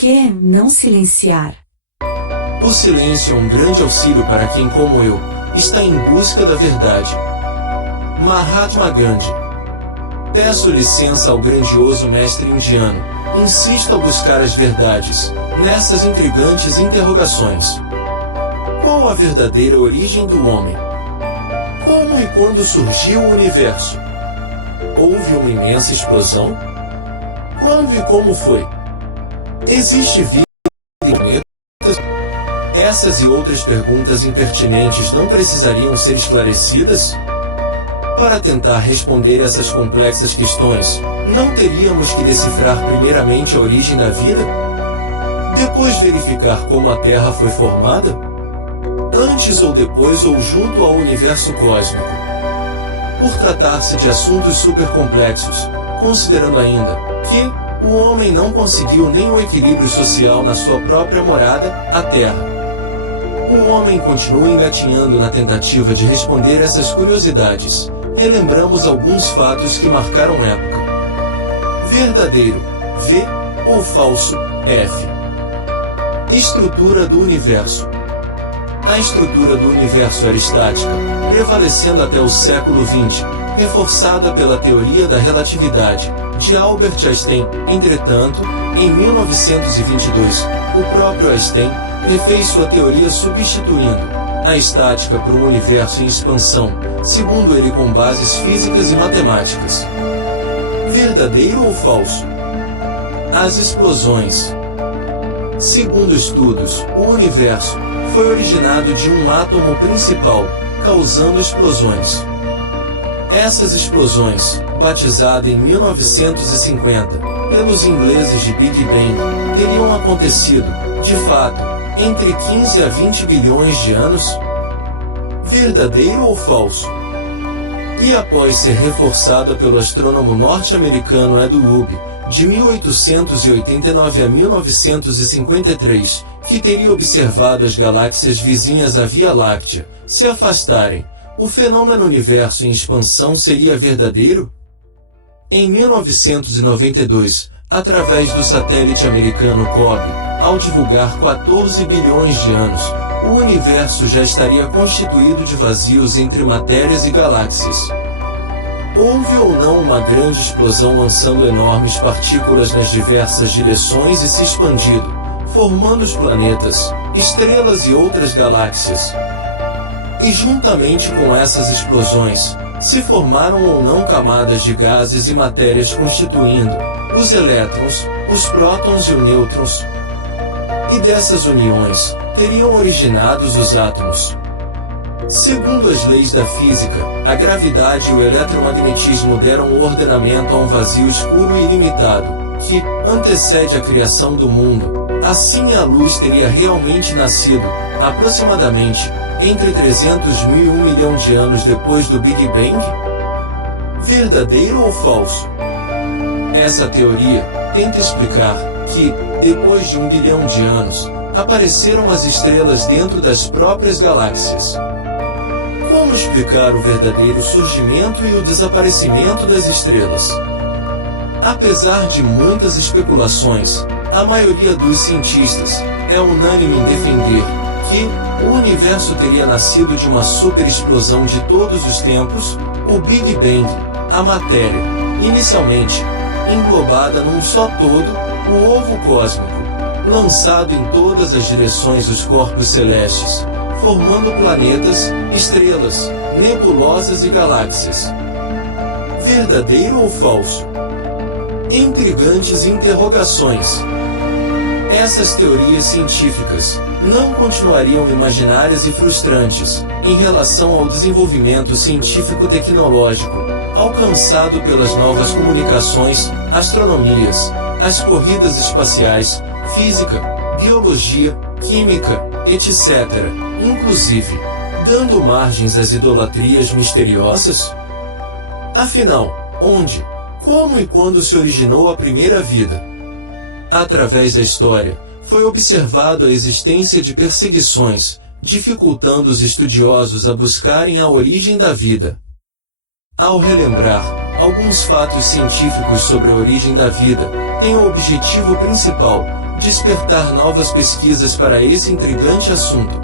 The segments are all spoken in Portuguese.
que não silenciar? O silêncio é um grande auxílio para quem, como eu, está em busca da verdade. Mahatma Gandhi. Peço licença ao grandioso mestre indiano. Insisto a buscar as verdades, nessas intrigantes interrogações. Qual a verdadeira origem do homem? Como e quando surgiu o universo? Houve uma imensa explosão? Quando e como foi? Existe vida em planetas? Essas e outras perguntas impertinentes não precisariam ser esclarecidas? Para tentar responder essas complexas questões, não teríamos que decifrar primeiramente a origem da vida? Depois verificar como a Terra foi formada? Antes ou depois ou junto ao universo cósmico? Por tratar-se de assuntos supercomplexos, considerando ainda que o homem não conseguiu nem o equilíbrio social na sua própria morada, a Terra. O homem continua engatinhando na tentativa de responder essas curiosidades. Relembramos alguns fatos que marcaram época. Verdadeiro, V, ou falso, F. Estrutura do universo. A estrutura do universo era estática, prevalecendo até o século XX, reforçada pela teoria da relatividade, de Albert Einstein. Entretanto, em 1922, o próprio Einstein refez sua teoria substituindo a estática por um universo em expansão, segundo ele com bases físicas e matemáticas. Verdadeiro ou falso? As explosões. Segundo estudos, o universo foi originado de um átomo principal, causando explosões. Essas explosões, batizada em 1950 pelos ingleses de Big Bang, teriam acontecido, de fato, entre 15 a 20 bilhões de anos? Verdadeiro ou falso? E após ser reforçada pelo astrônomo norte-americano Ed Loeb, de 1889 a 1953, que teria observado as galáxias vizinhas à Via Láctea se afastarem, o fenômeno universo em expansão seria verdadeiro? Em 1992, através do satélite americano COBE, ao divulgar 14 bilhões de anos, o universo já estaria constituído de vazios entre matérias e galáxias. Houve ou não uma grande explosão lançando enormes partículas nas diversas direções e se expandindo, formando os planetas, estrelas e outras galáxias? E juntamente com essas explosões, se formaram ou não camadas de gases e matérias constituindo os elétrons, os prótons e os nêutrons? E dessas uniões, teriam originados os átomos. Segundo as leis da física, a gravidade e o eletromagnetismo deram o ordenamento a um vazio escuro e ilimitado, que antecede a criação do mundo. Assim a luz teria realmente nascido, aproximadamente, entre 300 mil e 1 milhão de anos depois do Big Bang? Verdadeiro ou falso? Essa teoria tenta explicar que, depois de 1 bilhão de anos, apareceram as estrelas dentro das próprias galáxias. Como explicar o verdadeiro surgimento e o desaparecimento das estrelas? Apesar de muitas especulações, a maioria dos cientistas é unânime em defender que o universo teria nascido de uma superexplosão de todos os tempos, o Big Bang, a matéria, inicialmente, englobada num só todo, o ovo cósmico, lançado em todas as direções dos corpos celestes, formando planetas, estrelas, nebulosas e galáxias. Verdadeiro ou falso? Intrigantes interrogações. Essas teorias científicas não continuariam imaginárias e frustrantes em relação ao desenvolvimento científico-tecnológico alcançado pelas novas comunicações, astronomias, as corridas espaciais, física, biologia, química, etc., inclusive, dando margens às idolatrias misteriosas? Afinal, onde, como e quando se originou a primeira vida? Através da história, foi observado a existência de perseguições, dificultando os estudiosos a buscarem a origem da vida. Ao relembrar alguns fatos científicos sobre a origem da vida têm o objetivo principal: despertar novas pesquisas para esse intrigante assunto.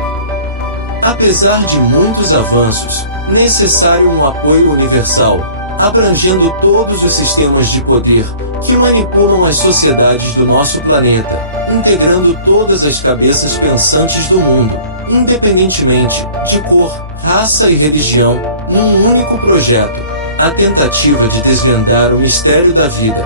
Apesar de muitos avanços, necessário um apoio universal, abrangendo todos os sistemas de poder que manipulam as sociedades do nosso planeta, integrando todas as cabeças pensantes do mundo, independentemente de cor, raça e religião, num único projeto: a tentativa de desvendar o mistério da vida.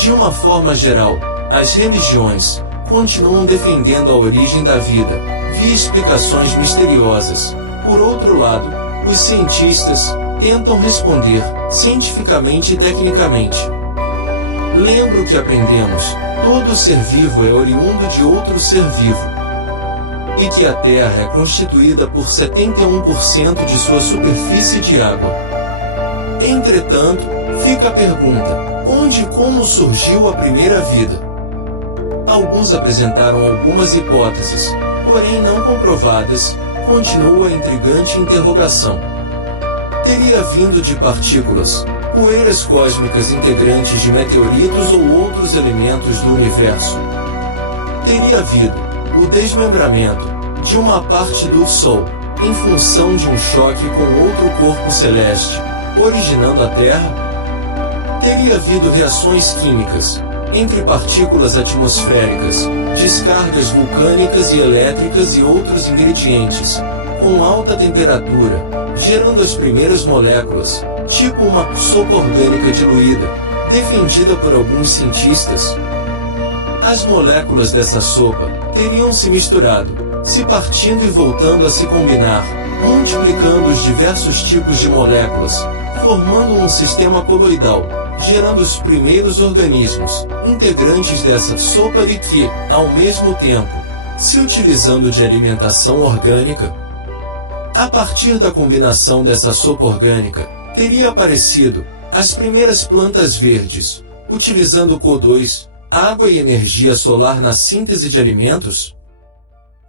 De uma forma geral, as religiões continuam defendendo a origem da vida, via explicações misteriosas. Por outro lado, os cientistas tentam responder cientificamente e tecnicamente. Lembro que aprendemos: todo ser vivo é oriundo de outro ser vivo, e que a Terra é constituída por 71% de sua superfície de água. Entretanto, fica a pergunta: onde e como surgiu a primeira vida? Alguns apresentaram algumas hipóteses, porém não comprovadas. Continua a intrigante interrogação. Teria vindo de partículas, poeiras cósmicas integrantes de meteoritos ou outros elementos do universo? Teria havido o desmembramento de uma parte do Sol, em função de um choque com outro corpo celeste, originando a Terra? Teria havido reações químicas entre partículas atmosféricas, descargas vulcânicas e elétricas e outros ingredientes, com alta temperatura, gerando as primeiras moléculas, tipo uma sopa orgânica diluída, defendida por alguns cientistas? As moléculas dessa sopa teriam se misturado, se partindo e voltando a se combinar, multiplicando os diversos tipos de moléculas, formando um sistema coloidal, gerando os primeiros organismos, integrantes dessa sopa e que, ao mesmo tempo, se utilizando de alimentação orgânica. A partir da combinação dessa sopa orgânica, teria aparecido as primeiras plantas verdes, utilizando CO2, água e energia solar na síntese de alimentos?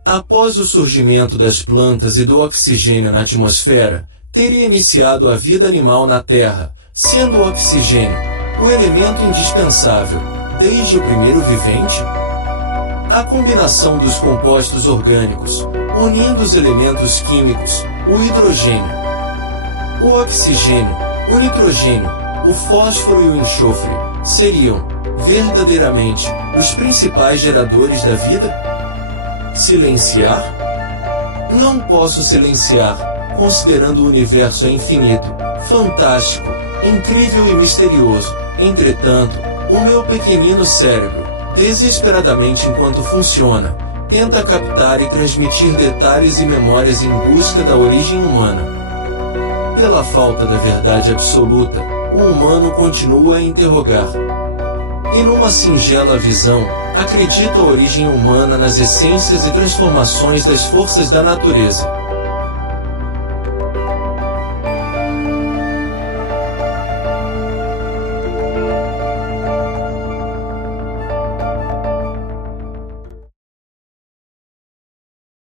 Após o surgimento das plantas e do oxigênio na atmosfera, teria iniciado a vida animal na Terra, sendo o oxigênio o elemento indispensável, desde o primeiro vivente? A combinação dos compostos orgânicos, unindo os elementos químicos, o hidrogênio, o oxigênio, o nitrogênio, o fósforo e o enxofre, seriam, verdadeiramente, os principais geradores da vida? Silenciar? Não posso silenciar, considerando o universo é infinito, fantástico, incrível e misterioso. Entretanto, o meu pequenino cérebro, desesperadamente enquanto funciona, tenta captar e transmitir detalhes e memórias em busca da origem humana. Pela falta da verdade absoluta, o humano continua a interrogar. E numa singela visão, acredita a origem humana nas essências e transformações das forças da natureza.